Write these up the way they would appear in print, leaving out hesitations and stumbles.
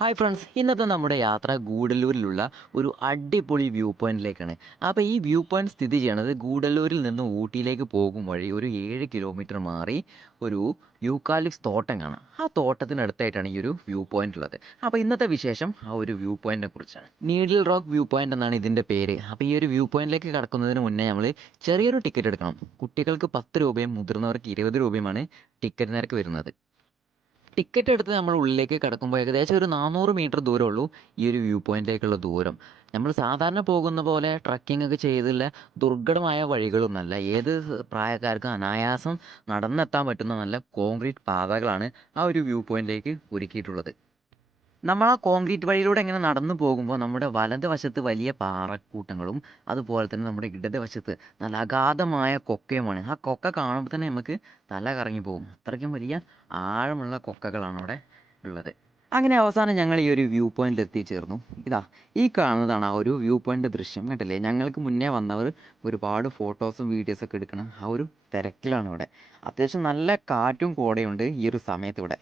Hi friends, ഇന്നത്തെ നമ്മുടെ യാത്ര ഗൂഡല്ലൂരിലുള്ള ഒരു അടിപൊളി വ്യൂ പോയിന്റിലേക്കാണ്. അപ്പോൾ ഈ വ്യൂ പോയിന്റ് സ്ഥിതി ചെയ്യണത് ഗൂഡല്ലൂരിൽ നിന്ന് ഊട്ടിയിലേക്ക് പോകും വഴി ഒരു 7 കിലോമീറ്റർ മാറി ഒരു യൂക്കാലിപ്സ് തോട്ടം കാണാം. ആ തോട്ടത്തിനടുത്തായിട്ടാണ് ഈ ഒരു വ്യൂ പോയിന്റ് ഉള്ളത്. അപ്പോൾ ഇന്നത്തെ വിശേഷം ആ ഒരു വ്യൂ പോയിന്റിനെ കുറിച്ചാണ്. നീഡിൽ റോക്ക് വ്യൂ പോയിന്റ് എന്നാണ് ഇതിൻ്റെ പേര്. അപ്പോൾ ഈ ഒരു വ്യൂ പോയിന്റിലേക്ക് കടക്കുന്നതിന് മുന്നേ നമ്മൾ ചെറിയൊരു ടിക്കറ്റ് എടുക്കണം. കുട്ടികൾക്ക് 10 രൂപയും മുതിർന്നവർക്ക് 20 രൂപയുമാണ് ടിക്കറ്റ് നിരക്ക് വരുന്നത്. ടിക്കറ്റ് എടുത്ത് നമ്മൾ ഉള്ളിലേക്ക് കടക്കുമ്പോൾ ഏകദേശം ഒരു 400 മീറ്റർ ദൂരമുള്ളൂ ഈ ഒരു വ്യൂ പോയിന്റിലേക്കുള്ള ദൂരം. നമ്മൾ സാധാരണ പോകുന്ന പോലെ ട്രക്കിംഗ് ഒക്കെ ചെയ്തുള്ള ദുർഘടമായ വഴികളൊന്നുമല്ല. ഏത് പ്രായക്കാർക്കും അനായാസം നടന്നെത്താൻ പറ്റുന്ന നല്ല കോൺക്രീറ്റ് പാതകളാണ് ആ ഒരു വ്യൂ പോയിന്റിലേക്ക് ഒരുക്കിയിട്ടുള്ളത്. നമ്മൾ ആ കോൺക്രീറ്റ് വഴിയിലൂടെ ഇങ്ങനെ നടന്നു പോകുമ്പോൾ നമ്മുടെ വലതുവശത്ത് വലിയ പാറക്കൂട്ടങ്ങളും അതുപോലെ തന്നെ നമ്മുടെ ഇടതുവശത്ത് നല്ല അഗാധമായ കൊക്കയുമാണ്. ആ കൊക്ക കാണുമ്പോൾ തന്നെ നമുക്ക് തല കറങ്ങി പോകും. അത്രയ്ക്കും വലിയ ആഴമുള്ള കൊക്കകളാണ് അവിടെ ഉള്ളത്. അങ്ങനെ അവസാനം ഞങ്ങൾ ഈ ഒരു വ്യൂ പോയിന്റിൽ എത്തിച്ചേർന്നു. ഇതാ ഈ കാണുന്നതാണ് ആ ഒരു വ്യൂ പോയിന്റ് ദൃശ്യം. കണ്ടില്ലേ, ഞങ്ങൾക്ക് മുന്നേ വന്നവർ ഒരുപാട് ഫോട്ടോസും വീഡിയോസൊക്കെ എടുക്കണം ആ ഒരു തിരക്കിലാണ് ഇവിടെ. അത്യാവശ്യം നല്ല കാറ്റും കോടയുണ്ട് ഈ ഒരു സമയത്ത് ഇവിടെ.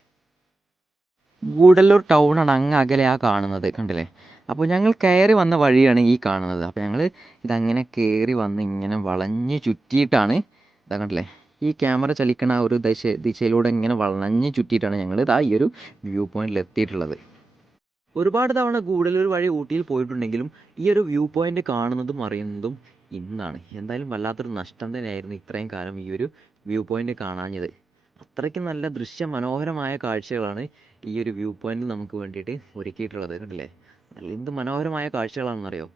ഗൂഡല്ലൂർ ടൗണാണ് അങ്ങ് അകലെ ആ കാണുന്നത്, കണ്ടില്ലേ. അപ്പോൾ ഞങ്ങൾ കയറി വന്ന വഴിയാണ് ഈ കാണുന്നത്. അപ്പോൾ ഞങ്ങൾ ഇതങ്ങനെ കയറി വന്ന് ഇങ്ങനെ വളഞ്ഞ് ചുറ്റിയിട്ടാണ്, ഇതാ കണ്ടില്ലേ, ഈ ക്യാമറ ചലിക്കണ ആ ഒരു ദിശയിലൂടെ ഇങ്ങനെ വളഞ്ഞ് ചുറ്റിയിട്ടാണ് ഞങ്ങൾ ഇതാ ഈ ഒരു വ്യൂ പോയിന്റിൽ എത്തിയിട്ടുള്ളത്. ഒരുപാട് തവണ ഗൂഡല്ലൂർ വഴി ഊട്ടിയിൽ പോയിട്ടുണ്ടെങ്കിലും ഈ ഒരു വ്യൂ പോയിന്റ് കാണുന്നതും അറിയുന്നതും ഇന്നാണ്. എന്തായാലും വല്ലാത്തൊരു നഷ്ടം തന്നെയായിരുന്നു ഇത്രയും കാലം ഈ ഒരു വ്യൂ പോയിന്റ് കാണാഞ്ഞത്. അത്രയ്ക്ക് നല്ല ദൃശ്യ മനോഹരമായ കാഴ്ചകളാണ് ഈ ഒരു വ്യൂ പോയിന്റിൽ നമുക്ക് വേണ്ടിയിട്ട് ഒരുക്കിയിട്ടുള്ളത്, കണ്ടില്ലേ. എന്ത് മനോഹരമായ കാഴ്ചകളാണെന്നറിയോ.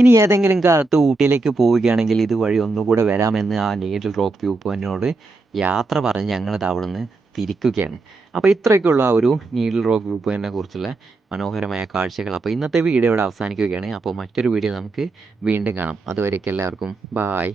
ഇനി ഏതെങ്കിലും കാലത്ത് ഊട്ടിയിലേക്ക് പോവുകയാണെങ്കിൽ ഇതുവഴി ഒന്നുകൂടെ വരാമെന്ന് ആ നീഡിൽ റോക്ക് വ്യൂ പോയിന്റിനോട് യാത്ര പറഞ്ഞ് ഞങ്ങളിത് അവിടെ നിന്ന് തിരിക്കുകയാണ്. അപ്പോൾ ഇത്രയൊക്കെയുള്ള ആ ഒരു നീഡിൽ റോക്ക് വ്യൂ പോയിന്റിനെ കുറിച്ചുള്ള മനോഹരമായ കാഴ്ചകൾ. അപ്പോൾ ഇന്നത്തെ വീഡിയോ ഇവിടെ അവസാനിക്കുകയാണ്. അപ്പോൾ മറ്റൊരു വീഡിയോ നമുക്ക് വീണ്ടും കാണാം. അതുവരേക്കും എല്ലാവർക്കും ബായ്.